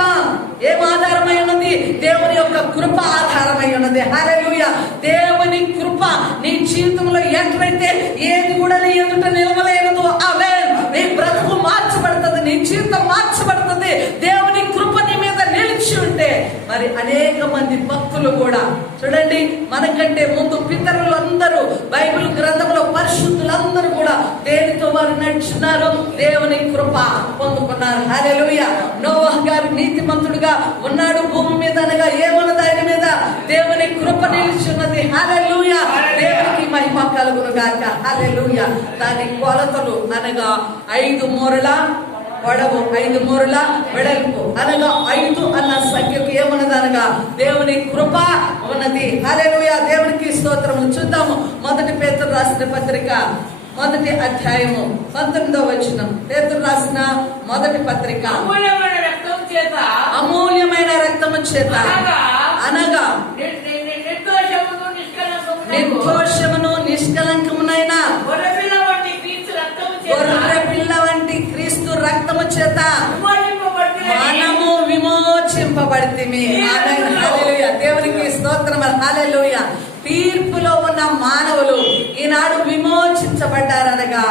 ఏం ఆధారమై ఉన్నది? దేవుని యొక్క కృప ఆధారమై ఉన్నది. హల్లెలూయా. దేవుని కృప నీ జీవితంలో ఎక్కడైతే ఏది కూడా నీ ఎదుట నిలవలేనదో ఆమేన్, నీ బ్రతుకు మార్చబడుతుంది, నీ జీవితం మార్చబడుతుంది. దేవుని కృప నీ మీద నిలిచి ఉంటే మరి అనేక మంది భక్తులు కూడా చూడండి, మనకంటే ముందు పితరులు అందరూ బైబిల్ గ్రంథంలో పరిశుద్ధులందరూ కూడా దేనితో వారు నడుచున్నారు? దేవుని కృప పొందుకున్నారు. హల్లెలూయా. నోవహు గారు నీతిమంతుడుగా ఉన్నాడు భూమి మీద అనగా ఏమన్నది ఆయన మీద? దేవుని కృప నిలిచి ఉన్నది. హల్లెలూయా. దేవునికి మహిమ కలుగును గాక. హల్లెలూయా. దాని కొలతలు అనగా 5 మూరల పొడవు, 5 మూరల వెడల్పు అనగా 5 అన్న సంఖ్యకు ఏమన్నది అనగా దేవుని కృప ఉన్నది. హల్లెలూయా. దేవునికి స్తోత్రము. చూద్దాము. 1 పేతురు రాసిన పత్రిక 1వ అధ్యాయము 19వ వచనం. పేతురు రాసిన 1వ పత్రిక. అమూల్యమైన రక్తము చేత అనగా నిర్దోషమును నిష్కలంకమునైన గొర్రెపిల్ల వంటి క్రీస్తు రక్తము చేత మనము విమోచింపబడితిమి. హల్లెలూయా. దేవునికి స్తోత్రం. హల్లెలూయా. తీర్పులో ఉన్న మానవులు ఈనాడు విమోచించబడ్డారనగా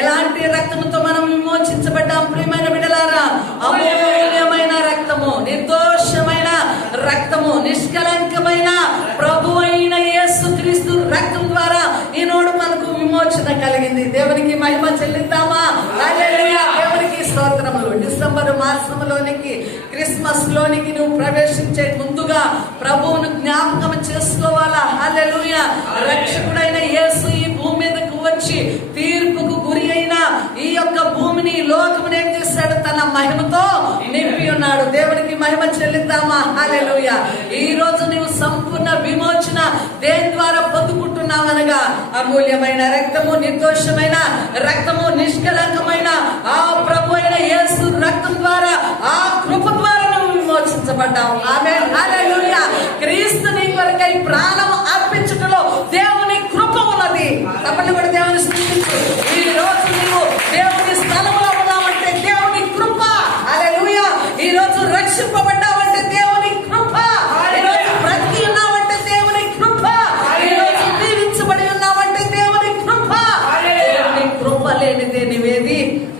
ఎలాంటి రక్తముతో మనం విమోచించబడ్డాం ప్రియమైన బిడ్డలారా? అమూల్యమైన రక్తము, నిర్దోషమైన రక్తము, నిష్కలంకమైన ప్రభు అయిన యేసుక్రీస్తు రక్తం ద్వారా ఈనాడు మనకు విమోచన కలిగింది. దేవునికి మహిమ చెల్లిద్దామా? హల్లెలూయా. దేవునికి స్తోత్రములు. డిసెంబర్ మాసంలోనికి, క్రిస్మస్ లోనికి నువ్వు ప్రవేశించే ముందుగా ప్రభువును జ్ఞాపకం చేసుకోవాలా? హల్లెలూయా. రక్షకుడైన యేసు ఈ భూమి మీదకు వచ్చి తీర్పుకు గురి అయిన ఈ యొక్క భూమిని, లోకముని ఏం చేశాడు? తన మహిమతో నింపి ఉన్నాడు. దేవునికి మహిమ చెల్లిద్దామా? హల్లెలూయా. ఈ రోజు నీవు సంపూర్ణ విమోచన దేని ద్వారా పొందుకుంటున్నావనగా అమూల్యమైన రక్తము, నిర్దోషమైన రక్తము, నిష్కలంకమైన ఆ ప్రభు అయిన యేసు రక్తం ద్వారా, ఆ కృప ద్వారా నువ్వు విమోచించబడ్డావు. ఆమేన్, హల్లెలూయా. క్రీస్తు నీ కొరకై ప్రాణం అర్పించుటలో దేవుని కృప ఉన్నది. తప్పని కూడా దేవుని స్తుతించు. ఈ రోజు నీవు దేవుని స్థలంలో ఉన్నావంటే దేవుని కృప. హల్లెలూయా. ఈ రోజు రక్షింపబడ్డావంటే దేవుని కృప. ఈ రోజు బ్రతికి ఉన్నావంటే దేవుని కృప. ఈ రోజు దీవించబడి ఉన్నావంటే దేవుని కృప. దేవుని కృప లేనిదే నీవేది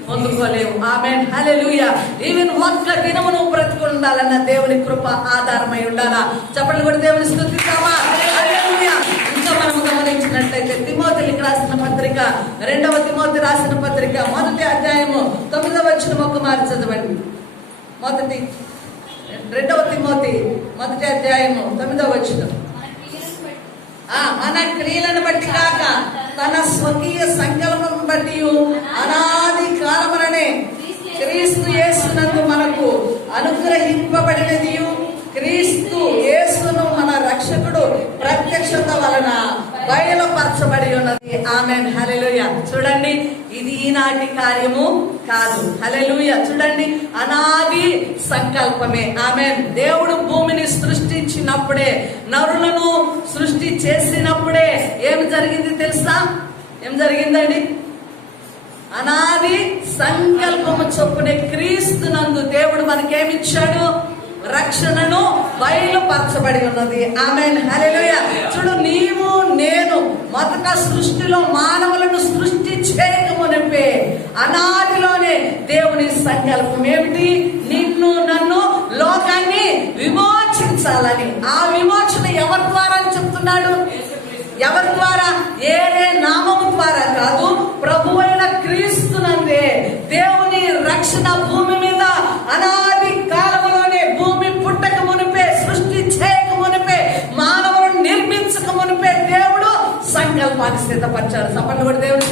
పొందుకోలేవు. ఆమేన్, హల్లెలూయా. ఈవెన్ ఒక్క దినము నువ్వు బ్రతుకుండాలన్న దేవుని కృప ఆధారమై ఉండాలా? చప్పట్లు కూడా దేవుని స్తుతిద్దామా? హల్లెలూయా. ఇంకా మనం గమనించినట్లయితే తిమోతికి రాసిన పత్రిక, 2వ తిమోతి రాసిన పత్రిక 1వ అధ్యాయము 9వ వచనం ఒక మారి చదవండి. 2వ తిమోతి 1వ అధ్యాయము 9వ వచనం. మన క్రియలను బట్టి కాక తన స్వకీయ సంకల్పం బట్టి అనాది కాలముననే క్రీస్తు యేసునందు మనకు అనుగ్రహింపబడినది, క్రీస్తు యేసును మన రక్షకుడు ప్రత్యక్షత వలన బయలుపరచబడి ఉన్నది. ఆమేన్, హల్లెలూయా. చూడండి, ఇది ఈనాటి కార్యము కాదు. హల్లెలూయా. చూడండి, అనాది సంకల్పమే. ఆమేన్. దేవుడు భూమిని సృష్టించినప్పుడే, నరులను సృష్టి చేసినప్పుడే ఏమి జరిగింది తెలుసా? ఏం జరిగిందండి? అనాది సంకల్పము చొప్పునే క్రీస్తునందు దేవుడు మనకేమిచ్చాడు? రక్షణను బయలుపరచబడి ఉన్నది. ఆమేన్, హల్లెలూయా. చూడు, నీవు నేను మొదట సృష్టిలో మానవులను సృష్టి చేయకమునిపే అనాదిలోనే దేవుని సంకల్పం ఏమిటి? నిన్ను నన్ను లోకాన్ని విమోచించాలని. ఆ విమోచన ఎవరి ద్వారా అని చెప్తున్నాడు? ఎవరి ద్వారా? ఏరే నామము ద్వారా కాదు, ప్రభువైన క్రీస్తునందే దేవుని రక్షణ భూమి మీద అనాది కాలములోనే, భూమి పుట్టక మునిపే, సృష్టి చేయక మునిపే, మానవులను నిర్మించక మునిపే దేవుడు సంకల్పాన్ని సిద్ధపరిచాడు. సపర్లు కూడా దేవుడు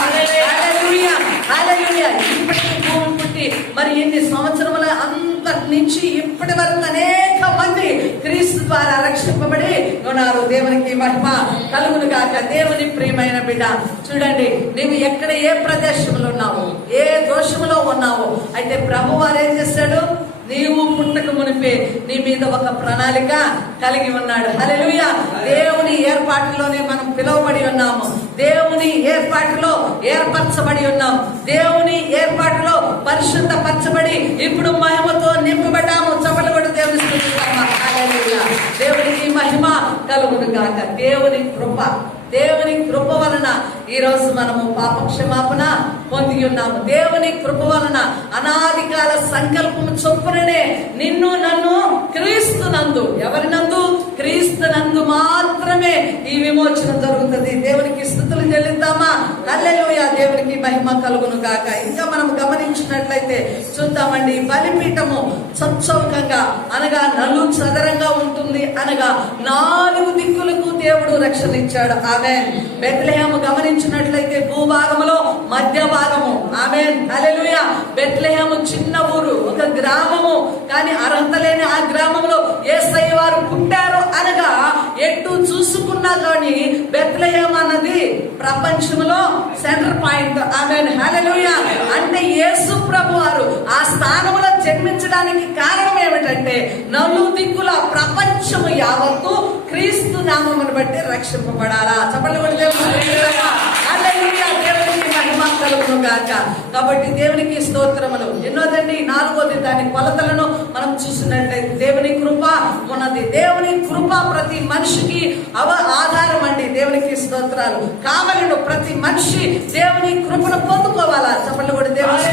హల్లెలూయా, హల్లెలూయా. ఇప్పటికీ భూమి పుట్టి మరి ఎన్ని సంవత్సరముల అంతటి నుంచి ఇప్పటి వరకు అనేక మంది క్రీస్తు ద్వారా రక్షింపబడి ఉన్నారు. దేవునికి మహిమ కలుగును గాక. దేవుని ప్రియమైన బిడ్డ, చూడండి, నీవు ఎక్కడ ఏ ప్రదేశంలో ఉన్నావు, ఏ దోషంలో ఉన్నావు, అయితే ప్రభు వారు ఏం చేశాడు? నీవు పుట్టక మునిపే నీ మీద ఒక ప్రణాళిక కలిగి ఉన్నాడు. హల్లెలూయా. దేవుని ఏర్పాటులోనే మనం పిలువబడి ఉన్నాము. దేవుని ఏర్పాటులో ఏర్పరచబడి ఉన్నాం. దేవుని ఏర్పాటులో పరిశుద్ధపరచబడి ఇప్పుడు మహిమతో నింపబడ్డాము. చప్పట్లు కొట్టి దేవుని స్తుతిస్తాము. హల్లెలూయా. దేవునికి మహిమ కలుగును గాక. దేవుని కృప వలన ఈ రోజు మనము పాప క్షమాపణ పొంది ఉన్నాము. దేవుని కృప వలన అనాది కాల సంకల్పము చొప్పుననే నిన్ను నన్ను క్రీస్తునందు, ఎవరినందు? క్రీస్తునందు మాత్రమే ఈ విమోచన జరుగుతుంది. దేవునికి స్తుతులు చెల్లిద్దామా? హల్లెలూయా. దేవునికి మహిమ కలుగును గాక. ఇంకా మనం గమనించినట్లయితే చూద్దామండి, బలిపీఠము చచ్చౌకంగా అనగా నలు చదరంగా ఉంటుంది అనగా 4 దిక్కులకు దేవుడు రక్షణ ఇచ్చాడు. ఆమేన్. బెత్లెహేము గమనించినట్లయితే భూభాగములో మధ్య భాగము. ఆమేన్. హల్లెలూయా. బెత్లెహేము చిన్న ఊరు, ఒక గ్రామము, కానీ అర్హత లేని ఆ గ్రామంలో యేసయ్య వారు పుట్టారు అనగా ఎటు చూసుకున్నా కానీ బెత్లెహేము అన్నది ప్రపంచంలో సెంటర్ పాయింట్. ఆమేన్. హల్లెలూయా. అంటే యేసు ప్రభు వారు ఆ స్థానంలో జన్మించడానికి కారణం ఏమిటంటే నలుదిక్కుల ప్రపంచము యావత్తు క్రీస్తు నామమును బట్టి రక్షింపబడాలా. చప్పట్లు కొట్టి హల్లెలూయా. దేవునికి మహిమ కలుగును గాక. కాబట్టి దేవునికి స్తోత్రములు. ఎన్నోదండి, 4వది దాని కొలతలను మనం చూసినట్లయితే దేవుని కృప ఉన్నది. దేవుని కృప ప్రతి మనిషికి ఆధారం అండి. దేవునికి స్తోత్రాలు. కావలను ప్రతి మనిషి దేవుని కృపను పొందుకోవాలా. చప్పట్లు కొట్టి దేవుని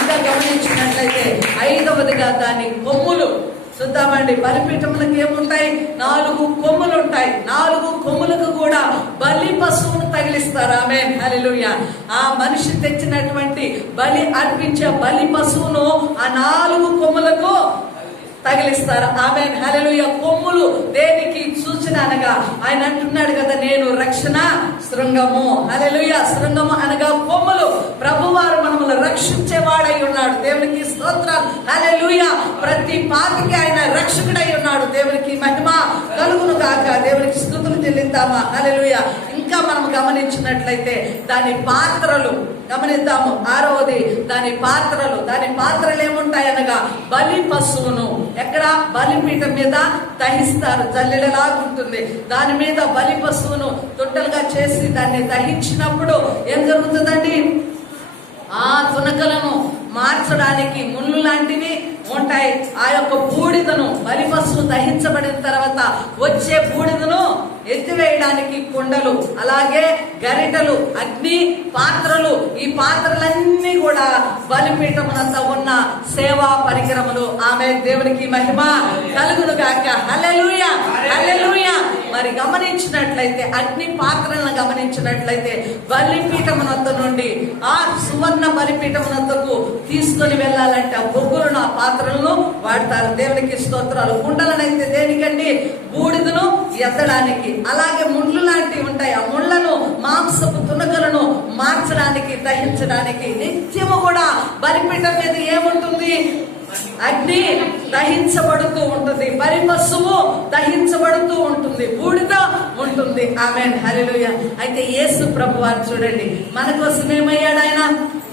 ఇంకా గమనించినట్లయితే 5వదిగా దాని కొమ్ములు చూద్దామండి. బలిపీఠములకు ఏముంటాయి? 4 కొమ్ములు ఉంటాయి. 4 కొమ్ములకు కూడా బలి పశువును తగిలిస్తారు. ఆమేన్. హల్లెలూయా. ఆ మనిషి తెచ్చినటువంటి బలి అర్పించే బలి పశువును ఆ 4 కొమ్ములకు తగిలిస్తారు. ఆమేన్. హల్లెలూయా. కొమ్ములు దేనికి సూచన అనగా ఆయన అంటున్నాడు కదా, నేను రక్షణ శృంగము. హల్లెలూయా. శృంగము అనగా కొమ్ములు. ప్రభువారు మనమును రక్షించేవాడై ఉన్నాడు. దేవునికి స్తోత్రాలు. హల్లెలూయా. ప్రతి పాపికి ఆయన రక్షకుడై ఉన్నాడు. దేవునికి మహిమ కలుగును గాక. దేవునికి స్తుతులు చెల్లిద్దామా. హల్లెలూయా. ఇంకా మనం గమనించినట్లయితే దాని పాత్రలు గమనిద్దాము. 6వది దాని పాత్రలు ఏముంటాయనగా బలి పశువును ఎక్కడ బలిపీఠం మీద దహిస్తారు. జల్లెడలాగుంటుంది. దాని మీద బలి పశువును తొట్టలుగా చేసి దాన్ని దహించినప్పుడు ఏం జరుగుతుందండి? ఆ తునకలను మార్చడానికి ముళ్ళు లాంటివి ఉంటాయి. ఆ యొక్క బూడిదను బలి పశువు దహించబడిన తర్వాత వచ్చే బూడిదను ఎత్తివేయడానికి కుండలు, అలాగే గరిటలు, అగ్ని పాత్రలు, ఈ పాత్రలన్నీ కూడా బలిపీఠమునంత ఉన్న సేవా పరికరములు. ఆమె దేవునికి మహిమ కలుగును గాక. హల్లెలూయా. హల్లెలూయా. మరి గమనించినట్లయితే అగ్ని పాత్రలను గమనించినట్లయితే బలిపీఠమునంత నుండి ఆ సువర్ణ బలిపీఠమునంతకు తీసుకొని వెళ్ళాలంటే ఆ బొగ్గులను, ఆ పాత్రలను వాడతారు. దేవునికి స్తోత్రాలు. కుండలనైతే దేనికండి? బూడిదను ఎత్తడానికి. అలాగే ముళ్ళు లాంటివి ఉంటాయి. ఆ ముళ్లను, మాంసపు తునకలను మార్చడానికి, దహించడానికి. నిత్యము కూడా బలిపీఠం మీద ఏముంటుంది? అగ్ని దహించబడుతూ ఉంటుంది. బలి పశువు దహించబడుతూ ఉంటుంది. బూడిద ఉంటుంది. ఆమేన్. హల్లెలూయా. అయితే యేసు ప్రభు వారు చూడండి, మన కోసం ఏమయ్యాడు? ఆయన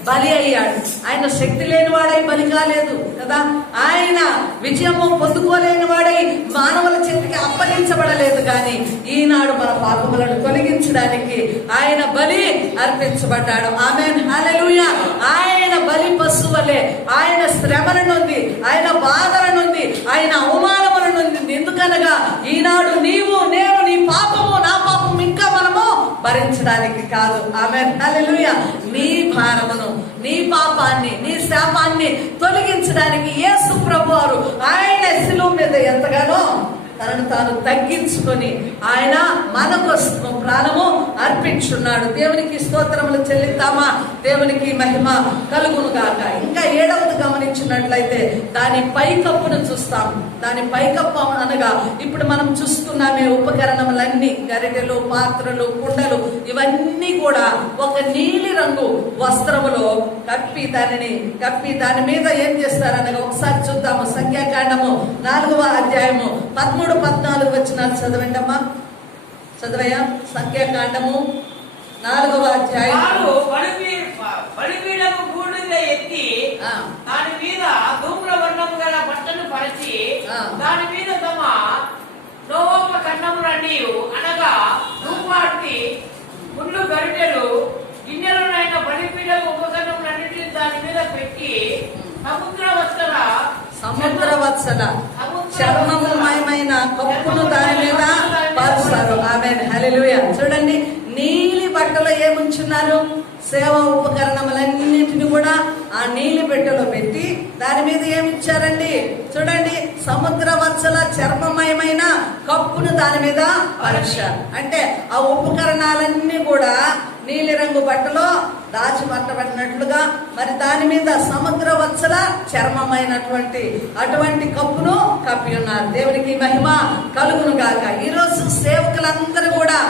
బలి అయ్యాడు. ఆయన శక్తి లేని వాడై బలి కాలేదు కదా. ఆయన విజయము పొందుకోలేని వాడై మానవుల చేతికి అప్పగించబడలేదు. కానీ ఈనాడు మన పాపములను తొలగించడానికి ఆయన బలి అర్పించబడ్డాడు. ఆమేన్. హల్లెలూయా. ఆయన బలి పశువులే ఆయన శ్రమల నుండి, ఆయన బాధల నుండి, ఆయన అవమానముల నుండి. ఎందుకనగా ఈనాడు నీవు, నేను, నీ పాపము, నా పాపము ఇంకా మనము భరించడానికి కాదు. ఆమేన్. హల్లెలూయా. నీ భారమును, నీ పాపాన్ని, నీ శాపాన్ని తొలగించడానికి యేసు ప్రభువారు ఆయన శిలువ మీద ఎంతగానో తనను తాను తగ్గించుకొని ఆయన మన కోసం ప్రాణము అర్పించున్నాడు. దేవునికి స్తోత్రములు చెల్లిద్దామా. దేవునికి మహిమ కలుగును గాక. ఇంకా 7వది గమనించినట్లయితే దాని పైకప్పును చూస్తాం. దాని పైకప్పు అనగా ఇప్పుడు మనం చూస్తున్నామే ఉపకరణములన్నీ, గరిటెలు, పాత్రలు, కుండలు, ఇవన్నీ కూడా ఒక నీలి రంగు వస్త్రములో కప్పి దాని మీద ఏం చేస్తారనగా ఒకసారి చూద్దాం. చదువుతాము. సంఖ్యాకాండము 4వ అధ్యాయము 13, 14 వచనాలు చదవండి అమ్మా. చదవయ్యా. సంఖ్యాకాండము 4వ అధ్యాయం. బలిపీఠము బూడిద ఎత్తి దాని మీద ధూమ్ర వర్ణము గల బట్టను పరిచి దాని మీద తమ నోపకరణములన్నీ అనగా ధూపార్తి ముళ్ళు గరిటెలు గిన్నెలనైన బలిపీఠము ఉపకరణములన్నిటిని దాని మీద పెట్టి సముద్రవత్సల చర్మమయమైన కప్పును దాని మీద పరుస్తారు. ఆమేన్, హల్లెలూయా. చూడండి, నీలి బట్టలో ఏముంచున్నారు? సేవా ఉపకరణములన్నింటిని కూడా ఆ నీలి పెట్టెలో పెట్టి దాని మీద ఏమిచ్చారండి? చూడండి, సముద్రవత్సల చర్మమయమైన కప్పును దాని మీద పరిచారు. అంటే ఆ ఉపకరణాలన్నీ కూడా నీలి రంగు బట్టలో దాచిపట్టబడినట్లుగా మరి దాని మీద సముద్రవత్సల చర్మమైనటువంటి అటువంటి కప్పును కప్పి ఉన్నారు. దేవునికి మహిమ కలుగును గాక. ఈరోజు సేవకులందరూ కూడా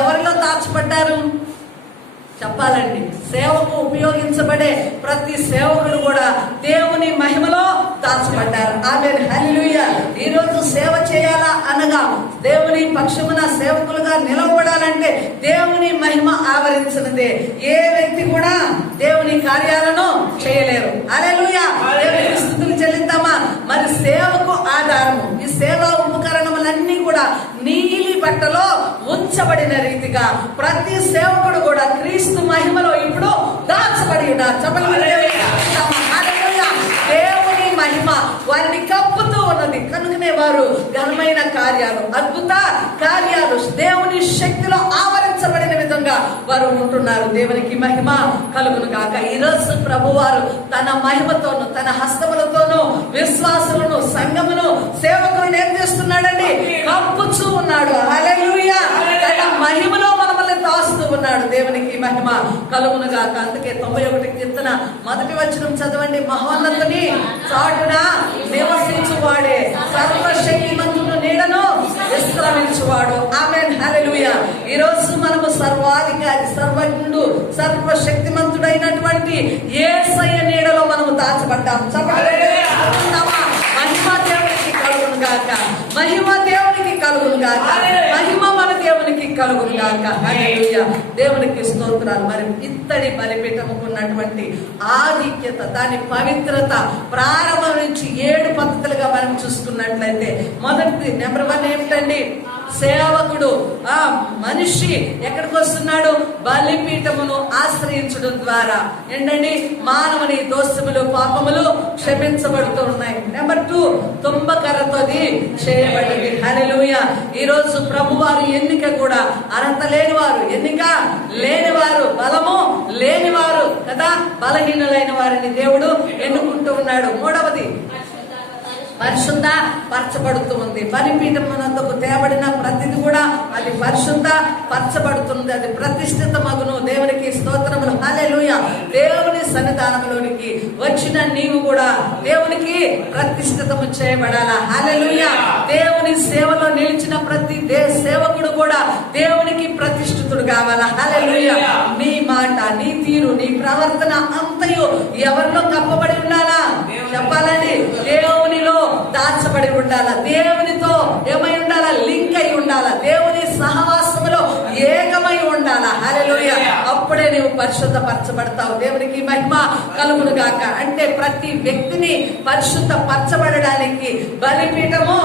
ఎవరిలో దాచబడ్డారు చెప్పాలండి? సేవకు ఉపయోగించబడే ప్రతి సేవకుడు కూడా దేవుని మహిమలో దాచబడ్డారు. ఆమేన్, హల్లెలూయా. ఈరోజు సేవ చేయాలా అనగా దేవుని పక్షమున సేవకులుగా నిలవబడాలంటే దేవుని మహిమ ఆవరించినదే. ఏ వ్యక్తి కూడా దేవుని కార్యాలను చేయలేరు. హల్లెలూయా. దేవునికి స్తుతులు చెల్లిద్దామా. మరి సేవకు ఆధారము ఈ సేవా ఉపకరణములన్నీ కూడా నీలి బట్టలో ఉంచబడిన రీతిగా ప్రతి సేవకుడు కూడా క్రీస్తు మహిమలో ఇప్పుడు దాచబడి ఉన్నారు. దేవుని మహిమ వారిని కప్పుతూ ఉన్నది కనుకనే వారు ఘనమైన కార్యాలు, అద్భుత కార్యాలు దేవుని శక్తిలో ఆవరించబడిన విధంగా వారు ఉంటున్నారు. దేవునికి మహిమ కలుగును గాక. ఈరోజు ప్రభువారు తన మహిమతోను తన హస్తములతోనూ విశ్వాసులను, సంఘమును, సేవకులను ఏం చేస్తున్నాడండి? కప్పుచూ ఉన్నాడు. హల్లెలూయా. తన మహిమలో మనల్ని దాస్తూ ఉన్నాడు. దేవునికి మహిమ కలుగును గాక. అందుకే 91 కీర్తన 1వ వచనం చదవండి. మహోన్నతుని చాటున నివసించువాడే సర్వశక్తిమంతుని నీడను విశ్రమించువాడు. ఆమేన్, హల్లెలూయా. ఈ రోజు మనము సర్వాధికారి, సర్వజ్ఞుడు, సర్వశక్తిమంతుడైనటువంటి యేసయ్య నీడలో మనము దాచబడ్డాం. మహిమ దేవునికి కలుగును గాక. మహిమ దేవునికి కలుగును గాక. మహిమ మన దేవునికి కలుగును గాక. హల్లెలూయా. దేవునికి స్తోత్రాలు. మరి ఇత్తడి బలిపీఠముకు ఉన్నటువంటి ఆధిక్యత, దాని పవిత్రత ప్రారంభం నుంచి 7 పద్ధతులుగా మనం చూసుకున్నట్లయితే మొదటిది నెంబర్ 1 ఏమిటండి? సేవకుడు ఆ మనిషి ఎక్కడికి వస్తున్నాడు? బలిపీఠమును ఆశ్రయించడం ద్వారా ఏంటండి? మానవుని దోషములు, పాపములు క్షమించబడుతూ ఉన్నాయి. నెంబర్ 2 తుంబకర్రతోది చేయబడింది. హల్లెలూయా. ఈ రోజు ప్రభువారు ఎన్నిక కూడా అర్హత లేనివారు, ఎన్నిక లేనివారు, బలము లేనివారు కదా, బలహీనులైన వారిని దేవుడు ఎన్నుకుంటూ ఉన్నాడు. 3వది పరిశుద్ధ పరచబడుతూ ఉంది. బలిపీఠమునందుకు తేబడిన ప్రతిది కూడా అది పరిశుద్ధ పరచబడుతుంది. అది ప్రతిష్ఠిత మగును. దేవునికి స్తోత్రములు. హల్లెలూయా. దేవుని సన్నిధానంలోనికి వచ్చిన నీవు కూడా దేవునికి ప్రతిష్ఠితము చేయబడాలా. హల్లెలూయా. దేవుని సేవలో నిలిచిన ప్రతి సేవకుడు కూడా దేవునికి ప్రతిష్ఠితుడు కావాలా. హల్లెలూయా. నీ మాట, నీ తీరు, నీ ప్రవర్తన అంతయు ఎవరిలో కప్పబడి ఉండాలా చెప్పాలండి? దేవునిలో దాచబడి ఉండాలా. దేవునితో ఏమై ఉండాలా? లింక్ అయి ఉండాలా. దేవుని సహవాసములో ఏకమై ఉండాలా. హల్లెలూయా. అప్పుడే నీవు పరిశుద్ధ పరచబడతావు. దేవునికి మహిమ కలుగును గాక. అంటే ప్రతి వ్యక్తిని పరిశుద్ధ పరచబడడానికి బలిపీఠము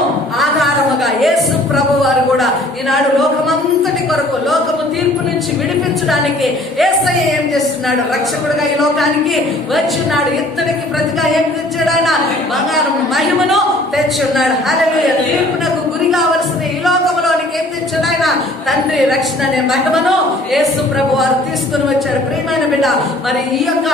ఆధారముగా యేసు ప్రభు వారు కూడా ఈనాడు లోకమంతటి కొరకు, లోకము తీర్పు నుంచి విడిపించడానికి యేసయ్య ఏం చేస్తున్నాడు? రక్షకుడుగా ఈ లోకానికి వచ్చున్నాడు. ఇత్తడికి ప్రతిగా ఏం తెచ్చాడు? ఆయన బంగారం మహిమను తెచ్చున్నాడు. హల్లెలూయా. తీర్పునకు గురి కావలసిన ఈ లోకంలోనికి ఏం తెచ్చాడు? ఆయన తండ్రి రక్షణ అనే మహిమను యేసు ప్రభు వారు తీసుకుని వచ్చాడు. ప్రియమైన బిడ్డ, మరి ఈ యొక్క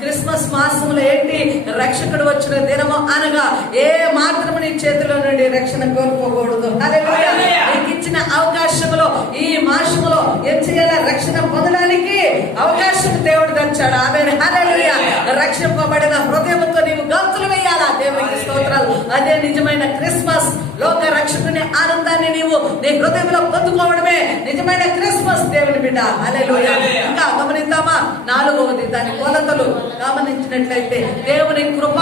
క్రిస్మస్ మాసంలో ఏంటి? రక్షకుడు వచ్చిన దినము అనగా ఏ మాత్రము నీ చేతిలో నుండి రక్షణ కోల్పోకూడదు. హల్లెలూయా. నీకు ఇచ్చిన అవకాశంలో ఈ మాసములో ఏం చేయాలి? రక్షణ పొందడానికి అవకాశం దేవుడు తెచ్చాడు. ఆమేన్, హల్లెలూయా. రక్షింపబడిన హృదయంతో నీవు గంతులు వేయాలా. దేవునికి స్తోత్రాలు. అదే నిజమైన క్రిస్మస్. లోక రక్షకుని ఆనందాన్ని నీవు నీ హృదయంలో పొందుకోవడమే నిజమైన క్రిస్మస్. దేవుని బిడ్డ, హల్లెలూయా. ఇంకా గమనిద్దామా? 4వది దాని కొలతలు గమనించినట్లయితే దేవుని కృప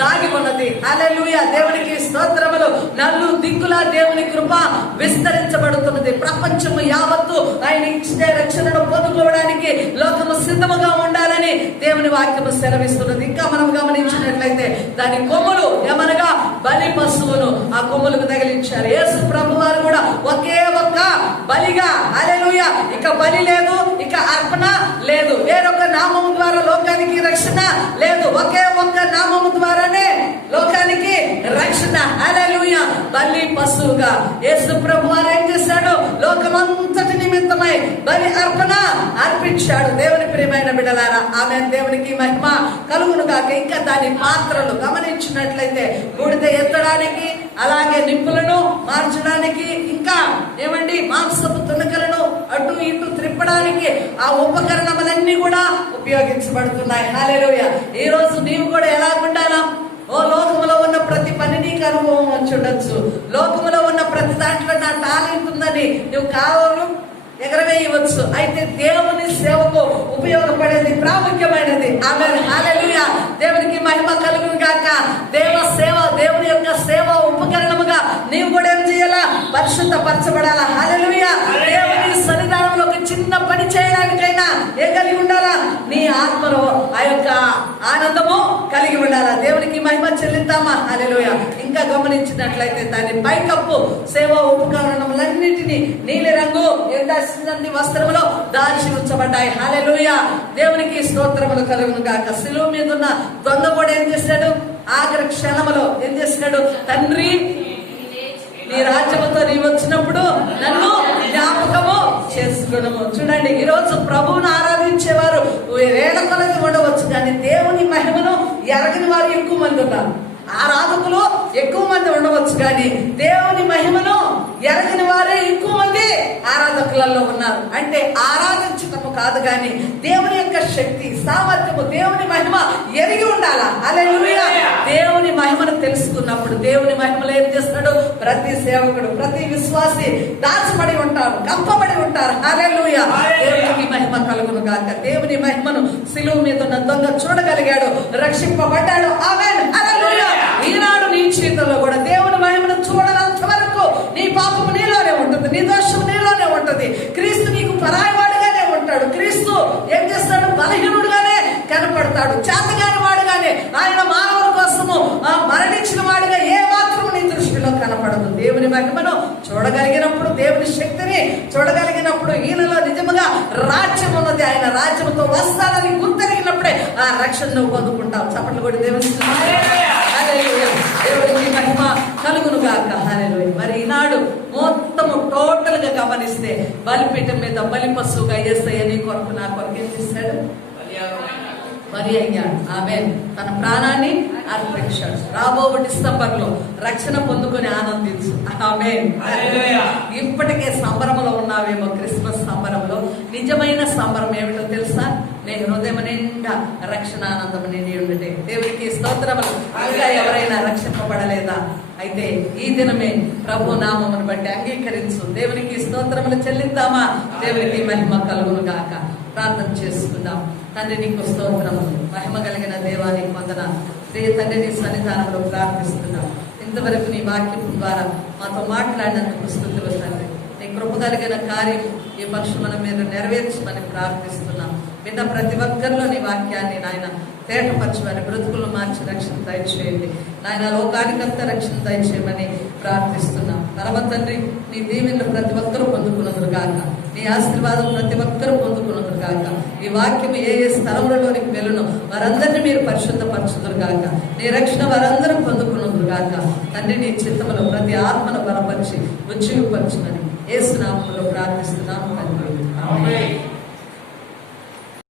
దాగి ఉన్నది. హల్లెలూయా, దేవునికి స్తోత్రములు. నలు దిక్కులా దేవుని కృప విస్తరించబడుతున్నది. ప్రపంచము యావత్తు ఆయన ఇచ్చే రక్షణను పొందుకోవడానికి లోకము సిద్ధముగా ఉండాలని దేవుని వాక్యము సెలవిస్తున్నది. ఇంకా మనం గమనించినట్లయితే దాని కొమ్ములు ఏమనగా బలి పశువును ఆ కొమ్ములకు తగిలించారు. యేసు ప్రభు వారు కూడా ఒకే ఒక్క బలిగా, హల్లెలూయా, ఇక బలి లేదు, ఇక అర్పణ లేదు, వేరొక నామము ద్వారా లోకానికి రక్షణ లేదు, ఒకే ఒక్క నామము ద్వారానే లోకానికి రక్షణ. హల్లెలూయా, బలి పశువుగా యేసు ప్రభు వారు ఏం చేశాడు? లోకమంతటి నిమిత్తమై బలి అర్పణ అర్పించాడు. దేవుని ప్రియమైన బిడ్డలారా, ఆమె దేవునికి మహిమ కలుగును గాక. ఇంకా దాని పాత్రలు గమనించినట్లయితే బూడిద ఎత్తడానికి, అలాగే నిప్పులను మార్చడానికి, ఇంకా ఏమండి మాంసపు తునకలను అటు ఇటు త్రిప్పడానికి ఆ ఉపకరణములన్నీ కూడా ఉపయోగించబడుతున్నాయి. హల్లెలూయా, ఈ రోజు నీవు కూడా ఎలా ఉండాలా? ఓ లోకములో ఉన్న ప్రతి పని నీకు అనుభవం వచ్చి ఉండొచ్చు. లోకములో ఉన్న ప్రతి దాంట్లో నా టాలెంట్ ఉందని నువ్వు కావాలి ఎగరవేయవచ్చు. అయితే దేవుని సేవకు ఉపయోగపడేది ప్రాముఖ్యమైనది. ఆమేన్, హల్లెలూయా, దేవునికి మహిమ కలుగును గాక. దేవ సేవ, దేవుని యొక్క సేవ ఉపకరణముగా నీవు కూడా ఏం చేయాలా? పరిశుద్ధపరచబడాలా. హల్లెలూయా, దేవుని సన్నిధానంలో ఒక చిన్న పని చేయడానికైనా ఏం కలిగి ఉండాలా? నీ ఆత్మలో ఆ యొక్క ఆనందము కలిగి ఉండాలా. దేవునికి మహిమ చెల్లిద్దామా? హల్లెలూయా. ఇంకా గమనించినట్లయితే దాని పైకప్పు సేవా ఉపకరణములన్నిటినీ నీలి రంగు వస్త్రములో దాచి ఉంచబడ్డాయి. హల్లెలూయా, దేవునికి స్తోత్రములు కలుగును గాక. శిలువ మీద ఉన్న దొంగ కూడా ఏం చేశాడు? ఆఖరి క్షణములో ఏం చేసినాడు? తండ్రి, నీ రాజ్యముతో నీవు వచ్చినప్పుడు నన్ను జ్ఞాపకము చేసుకున్నాము. చూడండి, ఈ రోజు ప్రభువును ఆరాధించేవారు వేల కొలది ఉండవచ్చు, కానీ దేవుని మహిమను ఎరగని వారు ఎక్కువ మంది ఉన్నారు. ఆరాధకులు ఎక్కువ మంది ఉండవచ్చు, కానీ దేవుని మహిమను ఎరగని వారే ఎక్కువ మంది ఆరాధకులలో ఉన్నారు. అంటే ఆరాధించటము కాదు, కానీ దేవుని యొక్క శక్తి, సామర్థ్యము, దేవుని మహిమ ఎరిగి ఉండాలా. హల్లెలూయా, దేవుని మహిమను తెలుసుకున్నప్పుడు దేవుని మహిమలో ఏం చేస్తాడు? ప్రతి సేవకుడు, ప్రతి విశ్వాసి దాచబడి ఉంటారు, కప్పబడి ఉంటారు. హల్లెలూయా, దేవునికి మహిమ కలుగును గాక. దేవుని మహిమను శిలువ మీద ఉన్న దొంగ చూడగలిగాడు, రక్షింపబడ్డాడు. ఆమేన్, హల్లెలూయా. ఈనాడు నీ జీవితంలో కూడా దేవుని మహిమను చూడనంత వరకు నీ పాపము నీలోనే ఉంటుంది, నీ దోషం నీలోనే ఉంటుంది. క్రీస్తు నీకు పరాయవాడుగానే ఉంటాడు. క్రీస్తు ఏం చేస్తాడు? బలహీనుడుగానే కనపడతాడు, చేతగాని వాడుగానే. ఆయన మానవుల కోసము మరణించిన వాడుగా ఏ మాత్రం నీ దృష్టిలో కనపడదు. దేవుని మహిమను చూడగలిగినప్పుడు, దేవుని శక్తిని చూడగలిగినప్పుడు ఈయనలో నిజముగా రాజ్యం ఉన్నది, ఆయన రాజ్యంతో వస్తానని గుర్తెరిగినప్పుడే ఆ రక్షణను పొందుకుంటావు. చప్పట్లు కూడా దేవుని దేవుడికి మహిమ కలుగును గాక. హల్లెలూయా. మరి ఈనాడు మొత్తము టోటల్ గా గమనిస్తే బలిపీఠం మీద బలి పశువుగా యేసయ్య నీ కొరకు నా కొరకు ఏం చేశాడు? బలి అయ్యాడు. ఆమేన్, తన ప్రాణాన్ని అర్పించాడు. రాబో డిసెంబర్ లో రక్షణ పొందుకొని ఆనందించు. ఆమేన్. ఇప్పటికే సంబరంలో ఉన్నావేమో, క్రిస్మస్ సంబరంలో. నిజమైన సంబరం ఏమిటో తెలుసా? నీ హృదయం నిండా రక్షణ ఆనందం నిండి ఉండటే. దేవునికి స్తోత్రములు. ఇంకా ఎవరైనా రక్షింపబడలేదా? అయితే ఈ దినమే ప్రభు నామమును బట్టి అంగీకరించు. దేవునికి స్తోత్రములు చెల్లిద్దామా? దేవునికి మహిమ కలుగును గాక. ప్రార్థన చేసుకుందాం. తండ్రి, నీకు స్తోత్రములు. మహిమ కలిగిన దేవానికి వందనాలు. ప్రియ తండ్రి, నీ సన్నిధానంలో ప్రార్థిస్తున్నాం. ఇంతవరకు నీ వాక్యం ద్వారా మాతో మాట్లాడినందుకు స్తుతులు తండ్రి. నీ కృప కలిగిన కార్యం ఈ పక్షుల మీద నెరవేర్చమని ప్రార్థిస్తున్నాం. విన్న ప్రతి ఒక్కరిలో నీ వాక్యాన్ని నాయన తేటపరచమని, బ్రతుకులు మార్చి రక్షణ దయచేయండి నాయన. లోకానికంతా రక్షణ దయచేయమని ప్రార్థిస్తున్నాం. పరమ తండ్రి, నీ దీవెనలు ప్రతి ఒక్కరూ పొందుకున్నది గాక. నీ ఆశీర్వాదం ప్రతి ఒక్కరూ పొందుకున్నది గాక. ఈ వాక్యం ఏ ఏ స్థలములలోనికి వెళ్ళునో వారందరినీ మీరు పరిశుద్ధపరచుదురు గాక. నీ రక్షణ వారందరూ పొందుకున్నది గాక. తండ్రి, నీ చిత్తములో ప్రతి ఆత్మను బలపరిచి ఉజ్జీవపరచుమని యేసు నామములో ప్రార్థిస్తున్నాము తండ్రి. ఆమేన్.